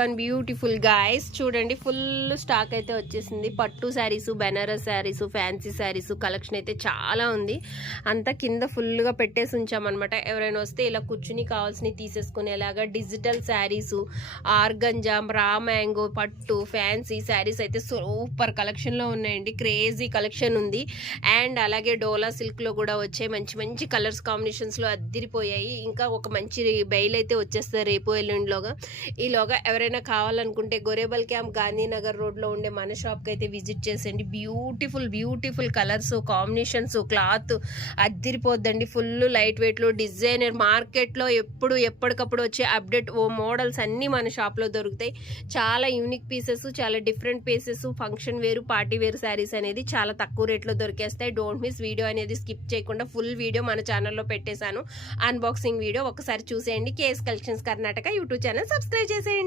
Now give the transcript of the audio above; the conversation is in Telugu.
వన్ బ్యూటిఫుల్ గాయస్ చూడండి, ఫుల్ స్టాక్ అయితే వచ్చేసింది. పట్టు శారీస్, బెనారస్ శారీస్, ఫ్యాన్సీ శారీస్ కలెక్షన్ అయితే చాలా ఉంది. అంతా కింద ఫుల్గా పెట్టేసి ఉంచామన్నమాట. ఎవరైనా వస్తే ఇలా కూర్చుని కావాల్సినవి తీసేసుకునేలాగా digital sarees, organza, raw mango, పట్టు, ఫ్యాన్సీ శారీస్ అయితే సూపర్ కలెక్షన్లో ఉన్నాయండి. క్రేజీ కలెక్షన్ ఉంది. అండ్ అలాగే డోలా సిల్క్లో కూడా వచ్చాయి. మంచి మంచి కలర్స్ కాంబినేషన్స్లో అద్దిరిపోయాయి. ఇంకా ఒక మంచి బెయిల్ అయితే వచ్చేస్తారు రేపు ఎల్లుండిలోగా. ఈలోగా ఎవరైనా కావాలనుకుంటే గొరేబల్ క్యాంప్ గాంధీనగర్ రోడ్లో ఉండే మన షాప్కి అయితే విజిట్ చేసేయండి. బ్యూటిఫుల్ కలర్స్ కాంబినేషన్స్, క్లాత్ అద్దిరిపోద్దండి. ఫుల్ లైట్ వెయిట్లో డిజైనర్ మార్కెట్లో ఎప్పటికప్పుడు వచ్చే అప్డేట్ మోడల్స్ అన్నీ మన షాప్లో దొరుకుతాయి. చాలా యూనిక్ పీసెస్, చాలా డిఫరెంట్ పీసెస్, ఫంక్షన్ వేరు, పార్టీ వేరు శారీస్ అనేది చాలా తక్కువ రేట్లో దొరికేస్తాయి. Don't miss. వీడియో అనేది స్కిప్ చేయకుండా ఫుల్ వీడియో మన ఛానల్లో పెట్టేశాను. అన్బాక్సింగ్ వీడియో ఒకసారి చూసేయండి. KS collections Karnataka YouTube channel subscribe చేసేయండి.